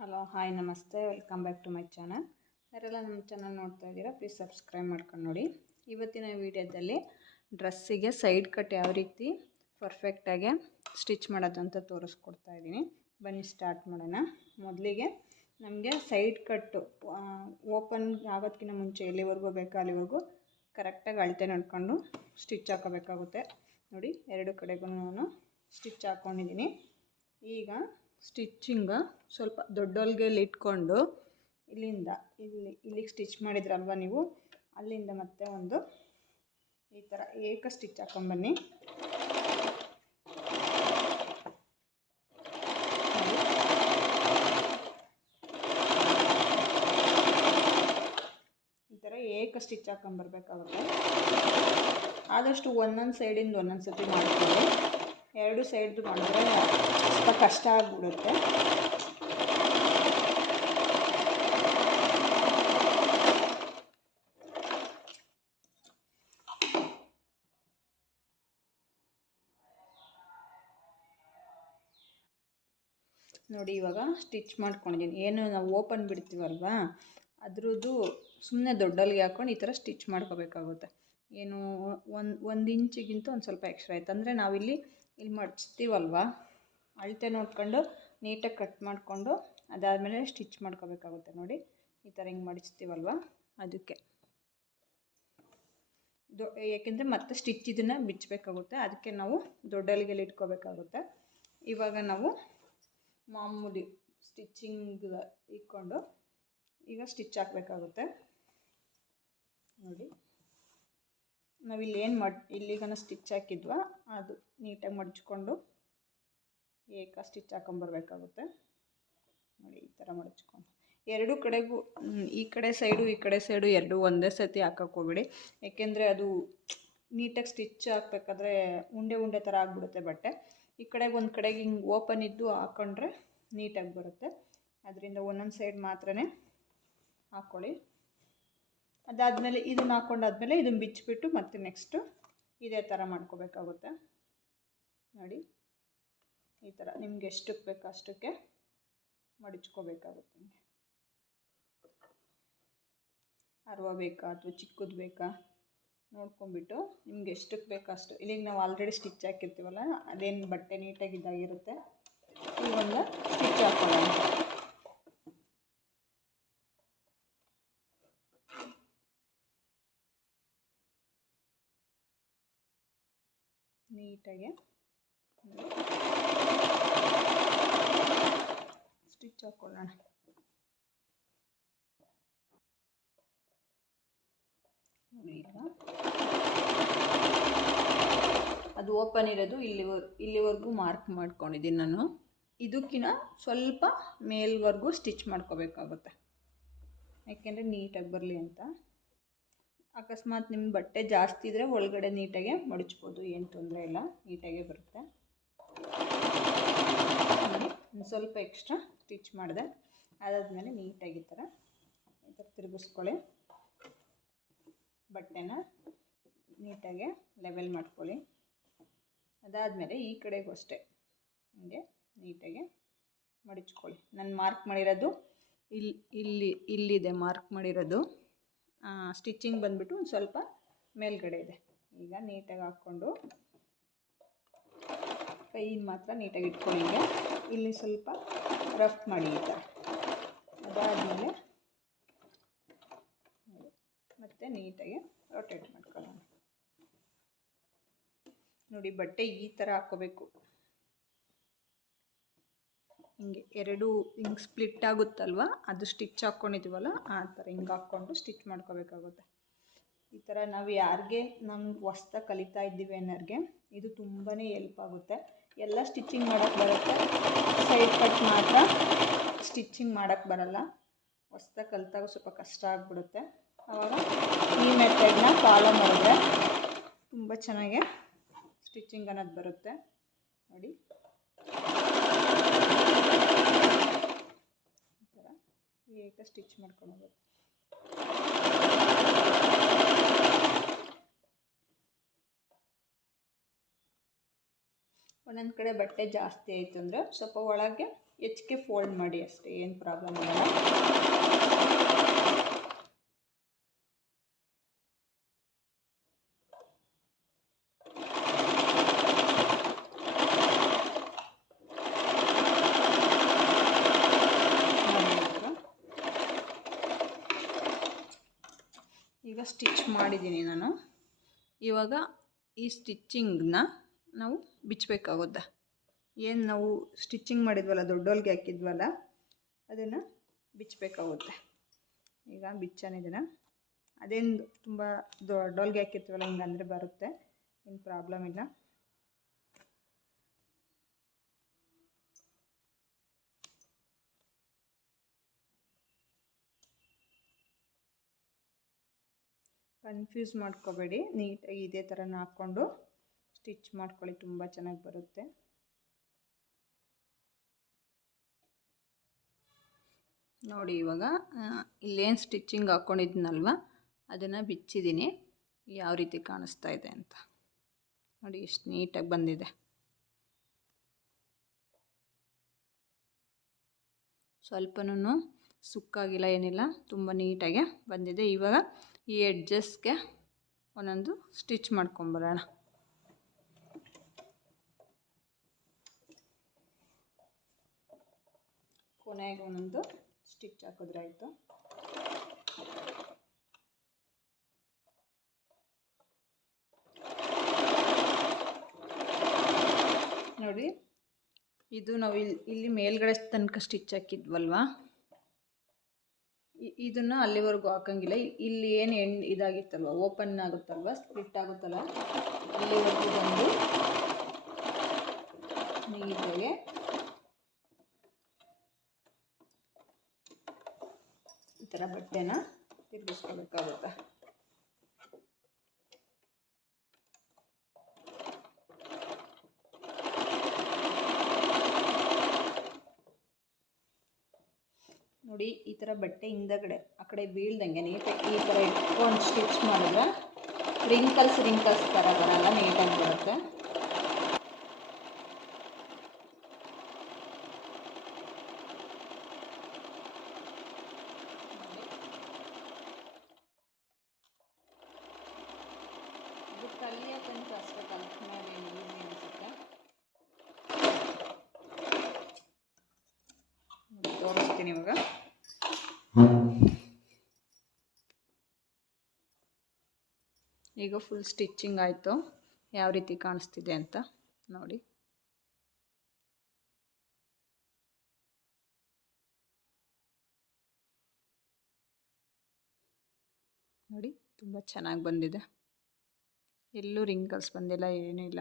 Hello, hi, ನಮಸ್ತೆ. Welcome back to my channel ಯಾರೆಲ್ಲ ನಮ್ಮ ಚಾನಲ್ ನೋಡ್ತಾ ಇದ್ದೀರಾ ಪ್ಲೀಸ್ ಸಬ್ಸ್ಕ್ರೈಬ್ ಮಾಡ್ಕೊಂಡು ನೋಡಿ. ಇವತ್ತಿನ ವಿಡಿಯೋದಲ್ಲಿ ಡ್ರೆಸ್ಸಿಗೆ ಸೈಡ್ ಕಟ್ ಯಾವ ರೀತಿ ಪರ್ಫೆಕ್ಟಾಗಿ ಸ್ಟಿಚ್ ಮಾಡೋದು ಅಂತ ತೋರಿಸ್ಕೊಡ್ತಾ ಇದ್ದೀನಿ. ಬನ್ನಿ ಸ್ಟಾರ್ಟ್ ಮಾಡೋಣ. ಮೊದಲಿಗೆ ನಮಗೆ ಸೈಡ್ ಕಟ್ಟು ಓಪನ್ ಆಗೋದಕ್ಕಿಂತ ಮುಂಚೆ ಎಲ್ಲಿವರೆಗೂ ಬೇಕೋ ಅಲ್ಲಿವರೆಗೂ ಕರೆಕ್ಟಾಗಿ ಅಳತೆ ನೋಡ್ಕೊಂಡು ಸ್ಟಿಚ್ ಹಾಕೋಬೇಕಾಗುತ್ತೆ. ನೋಡಿ, ಎರಡು ಕಡೆಗೂ ನಾನು ಸ್ಟಿಚ್ ಹಾಕ್ಕೊಂಡಿದ್ದೀನಿ ಈಗ ಸ್ಟಿಚ್ಚಿಂಗ್ ಸ್ವಲ್ಪ ದೊಡ್ಡೊಲ್ಗೆಲ್ಲಿ ಇಟ್ಕೊಂಡು ಇಲ್ಲಿಂದ, ಇಲ್ಲಿ, ಇಲ್ಲಿಗೆ ಸ್ಟಿಚ್ ಮಾಡಿದ್ರಲ್ವ ನೀವು? ಅಲ್ಲಿಂದ ಮತ್ತೆ ಒಂದು ಈ ಥರ ಏಕ ಸ್ಟಿಚ್ ಹಾಕೊಂಬನ್ನಿ ಈ ಥರ ಏಕ ಸ್ಟಿಚ್ ಹಾಕೊಂಬರ್ಬೇಕಾಗುತ್ತೆ ಆದಷ್ಟು ಒಂದೊಂದು ಸೈಡಿಂದ ಒಂದೊಂದು ಸತಿ ಮಾಡ್ಕೊಳ್ಳಿ. ಎರಡು ಸೈಡ್ದು ಮಾಡಿದ್ರೆ ಸ್ವಲ್ಪ ಕಷ್ಟ ಆಗಿಬಿಡುತ್ತೆ. ನೋಡಿ, ಇವಾಗ ಸ್ಟಿಚ್ ಮಾಡ್ಕೊಂಡಿದ್ದೀನಿ. ಏನು ನಾವು ಓಪನ್ ಬಿಡ್ತೀವಲ್ವಾ? ಅದ್ರದ್ದು ಸುಮ್ಮನೆ ದೊಡ್ಡಲ್ಲಿಗೆ ಹಾಕ್ಕೊಂಡು ಈ ಥರ ಸ್ಟಿಚ್ ಮಾಡ್ಕೋಬೇಕಾಗುತ್ತೆ. ಏನು ಒಂದು ಒಂದು ಇಂಚಿಗಿಂತ ಒಂದು ಸ್ವಲ್ಪ ಎಕ್ಸ್ಟ್ರಾ ಆಯ್ತು. ಅಂದರೆ ನಾವಿಲ್ಲಿ ಇಲ್ಲಿ ಮಡ್ಚ್ತೀವಲ್ವ? ಅಳತೆ ನೋಡ್ಕೊಂಡು ನೀಟಾಗಿ ಕಟ್ ಮಾಡಿಕೊಂಡು ಅದಾದಮೇಲೆ ಸ್ಟಿಚ್ ಮಾಡ್ಕೋಬೇಕಾಗುತ್ತೆ ನೋಡಿ. ಈ ಥರ ಹಿಂಗೆ ಮಡಿಚ್ತೀವಲ್ವ? ಅದಕ್ಕೆ. ದೊ, ಏಕೆಂದರೆ ಮತ್ತೆ ಸ್ಟಿಚ್ ಇದನ್ನು ಬಿಚ್ಚಬೇಕಾಗುತ್ತೆ. ಅದಕ್ಕೆ ನಾವು ದೊಡ್ಡಲಿಗೆಲ್ಲಿ ಇಟ್ಕೋಬೇಕಾಗುತ್ತೆ. ಇವಾಗ ನಾವು ಮಾಮೂಲಿ ಸ್ಟಿಚ್ಚಿಂಗ್ ಇಟ್ಕೊಂಡು ಈಗ ಸ್ಟಿಚ್ ಹಾಕಬೇಕಾಗುತ್ತೆ. ನೋಡಿ. ನಾವಿಲ್ಲಿ ಏನು ಮಡ್ ಇಲ್ಲಿಗನ ಸ್ಟಿಚ್ ಹಾಕಿದ್ವ, ಅದು ನೀಟಾಗಿ ಮಡಚ್ಕೊಂಡು ಏಕ ಸ್ಟಿಚ್ ಹಾಕೊಂಬರ್ಬೇಕಾಗುತ್ತೆ ನೋಡಿ, ಈ ಥರ ಮಡಚ್ಕೊಂಡು. ಎರಡು ಕಡೆಗೂ ಈ ಕಡೆ ಸೈಡು ಈ ಕಡೆ ಸೈಡು ಎರಡು ಒಂದೇ ಸತಿ ಹೋಗ್ಬೇಡಿ. ಏಕೆಂದರೆ ಅದು ನೀಟಾಗಿ ಸ್ಟಿಚ್ ಹಾಕ್ಬೇಕಾದ್ರೆ ಉಂಡೆ ಉಂಡೆ ಥರ ಆಗಿಬಿಡುತ್ತೆ ಬಟ್ಟೆ. ಈ ಕಡೆಗೆ ಒಂದು ಕಡೆಗೆ ಹಿಂಗೆ ಓಪನ್ ಇದ್ದು ಹಾಕ್ಕೊಂಡ್ರೆ ನೀಟಾಗಿ ಬರುತ್ತೆ. ಅದರಿಂದ ಒಂದೊಂದು ಸೈಡ್ ಮಾತ್ರ ಹಾಕ್ಕೊಳ್ಳಿ ಅದಾದಮೇಲೆ ಇದನ್ನು ಹಾಕ್ಕೊಂಡಾದ್ಮೇಲೆ ಇದನ್ನು ಬಿಚ್ಚಿಬಿಟ್ಟು ಮತ್ತೆ ನೆಕ್ಸ್ಟು ಇದೇ ಥರ ಮಾಡ್ಕೋಬೇಕಾಗುತ್ತೆ. ನೋಡಿ, ಈ ಥರ ನಿಮ್ಗೆ ಎಷ್ಟಕ್ಕೆ ಬೇಕು ಅಷ್ಟಕ್ಕೆ ಮಡಿಚ್ಕೋಬೇಕಾಗುತ್ತೆ ಹಿಂಗೆ. ಅರ್ವ ಬೇಕಾ ಅಥವಾ ಚಿಕ್ಕದು ಬೇಕಾ ನೋಡ್ಕೊಂಬಿಟ್ಟು ನಿಮ್ಗೆ ಎಷ್ಟಕ್ಕೆ ಬೇಕು ಅಷ್ಟು. ಇಲ್ಲಿಗೆ ನಾವು ಆಲ್ರೆಡಿ ಸ್ಟಿಚ್ ಹಾಕಿರ್ತೀವಲ್ಲ, ಅದೇನು ಬಟ್ಟೆ ನೀಟಾಗಿ ಇದಾಗಿರುತ್ತೆ ಈಗೊಂದು ಸ್ಟಿಚ್ ಹಾಕೊಳ್ಳೋಣ ನೀಟಾಗಿ ಸ್ಟಿಚ್ ಹಾಕ್ಕೊಳ್ಳೋಣ ಅದು ಓಪನ್ ಇರೋದು ಇಲ್ಲಿವರ್, ಇಲ್ಲಿವರೆಗೂ ಮಾರ್ಕ್ ಮಾಡ್ಕೊಂಡಿದ್ದೀನಿ ನಾನು. ಇದಕ್ಕಿನ ಸ್ವಲ್ಪ ಮೇಲ್ವರೆಗೂ ಸ್ಟಿಚ್ ಮಾಡ್ಕೋಬೇಕಾಗುತ್ತೆ. ಯಾಕೆಂದರೆ ನೀಟಾಗಿ ಬರಲಿ ಅಂತ. ಅಕಸ್ಮಾತ್ ನಿಮ್ಮ ಬಟ್ಟೆ ಜಾಸ್ತಿ ಇದ್ದರೆ ಒಳಗಡೆ ನೀಟಾಗೆ ಮಡಚ್ಬೋದು, ಏನು ತೊಂದರೆ ಇಲ್ಲ, ನೀಟಾಗೆ ಬರುತ್ತೆ. ಒಂದು ಸ್ವಲ್ಪ ಎಕ್ಸ್ಟ್ರಾ ಸ್ಟಿಚ್ ಮಾಡಿದೆ. ಅದಾದಮೇಲೆ ನೀಟಾಗಿ ಈ ಥರ ಈ ಥರ ತಿರುಗಿಸ್ಕೊಳ್ಳಿ. ಬಟ್ಟೆನ ನೀಟಾಗೆ ಲೆವೆಲ್ ಮಾಡ್ಕೊಳ್ಳಿ. ಅದಾದಮೇಲೆ ಈ ಕಡೆಗೂ ಅಷ್ಟೇ. ಹೀಗೆ ನೀಟಾಗೆ ಮಡಿಚ್ಕೊಳ್ಳಿ. ನಾನು ಮಾರ್ಕ್ ಮಾಡಿರೋದು ಇಲ್ಲಿ ಇಲ್ಲಿ, ಇಲ್ಲಿದೆ ಮಾರ್ಕ್ ಮಾಡಿರೋದು. ಸ್ಟಿಚ್ಚಿಂಗ್ ಬಂದುಬಿಟ್ಟು ಒಂದು ಸ್ವಲ್ಪ ಮೇಲ್ಗಡೆ ಇದೆ. ಈಗ ನೀಟಾಗಿ ಹಾಕ್ಕೊಂಡು ಕೈಯಿಂದ ಮಾತ್ರ ನೀಟಾಗಿ ಈಗ. ಇಲ್ಲಿ ಸ್ವಲ್ಪ ರಫ್ ಮಾಡಿ ಈ ಥರ ಅದಾದಮೇಲೆ ಮತ್ತೆ ನೀಟಾಗಿ ರೊಟೇಟ್ ಮಾಡ್ಕೊಳ್ಳೋಣ. ನೋಡಿ, ಬಟ್ಟೆ ಈ ಥರ ಹಾಕ್ಕೋಬೇಕು. ಹಿಂಗೆ ಎರಡು ಹಿಂಗೆ ಸ್ಪ್ಲಿಟ್ ಆಗುತ್ತಲ್ವ? ಅದು ಸ್ಟಿಚ್ ಹಾಕ್ಕೊಂಡಿದ್ದೀವಲ್ಲ ಆ ಥರ ಹಿಂಗೆ ಹಾಕ್ಕೊಂಡು ಸ್ಟಿಚ್ ಮಾಡ್ಕೋಬೇಕಾಗುತ್ತೆ. ಈ ಥರ ನಾವು ಯಾರಿಗೆ ನಮ್ಗೆ ಹೊಸ್ದಾಗಿ ಕಲಿತಾ ಇದ್ದೀವಿ ಅನ್ನೋರಿಗೆ ಇದು ತುಂಬಾ ಹೆಲ್ಪ್ ಆಗುತ್ತೆ. ಎಲ್ಲ ಸ್ಟಿಚಿಂಗ್ ಮಾಡೋಕ್ಕೆ ಬರುತ್ತೆ. ಸೈಡ್ ಕಟ್ ಮಾತ್ರ ಸ್ಟಿಚ್ಚಿಂಗ್ ಮಾಡೋಕ್ಕೆ ಬರಲ್ಲ. ಹೊಸ್ದಾಗಿ ಕಲಿತಾಗ ಸ್ವಲ್ಪ ಕಷ್ಟ ಆಗಿಬಿಡುತ್ತೆ. ಆವಾಗ ಈ ಮೆಥಡ್ನ ಫಾಲೋ ಮಾಡಿದ್ರೆ ತುಂಬ ಚೆನ್ನಾಗೆ ಸ್ಟಿಚಿಂಗ್ ಅನ್ನೋದು ಬರುತ್ತೆ. ನೋಡಿ. ಈ ಥರ ಏಕ ಸ್ಟಿಚ್ ಮಾಡ್ಕೊಂಡು ಹೋಗೋದು ಒಂದೊಂದು ಕಡೆ ಬಟ್ಟೆ ಜಾಸ್ತಿ ಆಯಿತು ಅಂದರೆ ಸ್ವಲ್ಪ ಒಳಗೆ ಹೆಚ್ಚಿಗೆ ಫೋಲ್ಡ್ ಮಾಡಿ ಅಷ್ಟೇ, ಏನು ಪ್ರಾಬ್ಲಮ್ ಇಲ್ಲ. ಈಗ ಸ್ಟಿಚ್ ಮಾಡಿದ್ದೀನಿ ನಾನು. ಇವಾಗ ಈ ಸ್ಟಿಚ್ಚಿಂಗ್ನ ನಾವು ಬಿಚ್ಚಬೇಕಾಗುತ್ತೆ ಏನು ನಾವು ಸ್ಟಿಚ್ಚಿಂಗ್ ಮಾಡಿದ್ವಲ್ಲ, ದೊಡ್ಡೋಲ್ಗೆ ಹಾಕಿದ್ವಲ್ಲ, ಅದನ್ನು ಬಿಚ್ಚಬೇಕಾಗುತ್ತೆ ಈಗ ಬಿಚ್ಚಾನಿದ್ದೀನ ಅದೇನು ತುಂಬ ದೊಡ್ಡೋಲ್ಗೆ ಹಾಕಿರ್ತೀವಲ್ಲ, ಹಿಂಗಂದರೆ ಬರುತ್ತೆ. ಏನು ಪ್ರಾಬ್ಲಮ್ ಇಲ್ಲ. ಕನ್ಫ್ಯೂಸ್ ಮಾಡ್ಕೋಬೇಡಿ. ನೀಟಾಗಿ ಇದೇ ಥರ ಹಾಕ್ಕೊಂಡು ಸ್ಟಿಚ್ ಮಾಡ್ಕೊಳ್ಳಿ. ತುಂಬ ಚೆನ್ನಾಗಿ ಬರುತ್ತೆ. ನೋಡಿ ಇವಾಗ ಇಲ್ಲೇನು ಸ್ಟಿಚ್ಚಿಂಗ್ ಹಾಕ್ಕೊಂಡಿದ್ನಲ್ವ ಅದನ್ನು ಬಿಚ್ಚಿದ್ದೀನಿ. ಯಾವ ರೀತಿ ಕಾಣಿಸ್ತಾ ಇದೆ ಅಂತ. ನೋಡಿ ಎಷ್ಟು ನೀಟಾಗಿ ಬಂದಿದೆ. ಸ್ವಲ್ಪನೂ ಸುಕ್ಕಾಗಿಲ್ಲ ಏನಿಲ್ಲ. ತುಂಬ ನೀಟಾಗೆ ಬಂದಿದೆ. ಇವಾಗ ಈ ಎಡ್ಜಸ್ಗೆ ಒಂದೊಂದು ಸ್ಟಿಚ್ ಮಾಡ್ಕೊಂಬರೋಣ. ಕೊನೆಗೆ ಒಂದೊಂದು ಸ್ಟಿಚ್ ಹಾಕಿದ್ರಾಯಿತು. ನೋಡಿ, ಇದು ನಾವು ಇಲ್ಲಿ ಇಲ್ಲಿ ಮೇಲ್ಗಡೆ ತನಕ ಸ್ಟಿಚ್ ಹಾಕಿದ್ವಲ್ವಾ? ಇದನ್ನು ಅಲ್ಲಿವರೆಗೂ ಹಾಕೋಂಗಿಲ್ಲ. ಇಲ್ಲಿ ಏನು ಎಣ್, ಇದಾಗಿತ್ತಲ್ವ? ಓಪನ್ ಆಗುತ್ತಲ್ವ? ಸ್ಪ್ಲಿಟ್ ಆಗುತ್ತಲ್ಲ ಅಲ್ಲಿವರೆಗೂ ಬಂದು ನೀಟಾಗೆ ಈ ಥರ ಬಟ್ಟೆನ ತಿರುಗಿಸ್ಕೋಬೇಕಾಗುತ್ತೆ. ನೋಡಿ ಈ ಥರ ಬಟ್ಟೆ ಹಿಂದಗಡೆ, ಆ ಕಡೆ ಬೀಳ್ದಂಗೆ ನೀಟಾಗಿ ಈ ಥರ ಇಟ್ಕೊಂಡು ಸ್ಟಿಚ್ ಮಾಡಿದ್ರೆ ರಿಂಕಲ್ಸ್ ರಿಂಕಲ್ಸ್ ಥರ ಬರಲ್ಲ ನೀಟಾಗಿ ಬರುತ್ತೆ. ಕಲಿಯೋಕ್ಕಂತೂ ಅಷ್ಟೇ ಕಲ್ತ ತೋರಿಸ್ತೀನಿ ಇವಾಗ. ಈಗ ಫುಲ್ ಸ್ಟಿಚ್ಚಿಂಗ್ ಆಯಿತು. ಯಾವ ರೀತಿ ಕಾಣಿಸ್ತಿದೆ ಅಂತ ನೋಡಿ. ನೋಡಿ, ತುಂಬ ಚೆನ್ನಾಗಿ ಬಂದಿದೆ. ಎಲ್ಲೂ ರಿಂಕಲ್ಸ್ ಬಂದಿಲ್ಲ ಏನೂ ಇಲ್ಲ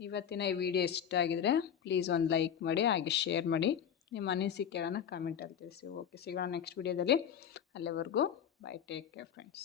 ಇವತ್ತಿನ ಈ ವಿಡಿಯೋ ಇಷ್ಟ ಆಗಿದರೆ ಪ್ಲೀಸ್ ಒಂದು ಲೈಕ್ ಮಾಡಿ, ಹಾಗೆ ಶೇರ್ ಮಾಡಿ. ನಿಮ್ಮ ಅನಿಸಿಕೆಗಳನ್ನು ಕಾಮೆಂಟಲ್ಲಿ ತಿಳಿಸಿ. ಓಕೆ ಸಿಗೋಣ ನೆಕ್ಸ್ಟ್ ವಿಡಿಯೋದಲ್ಲಿ ಅಲ್ಲಿವರೆಗೂ ಬೈ ಟೇಕ್ ಕೇರ್ ಫ್ರೆಂಡ್ಸ್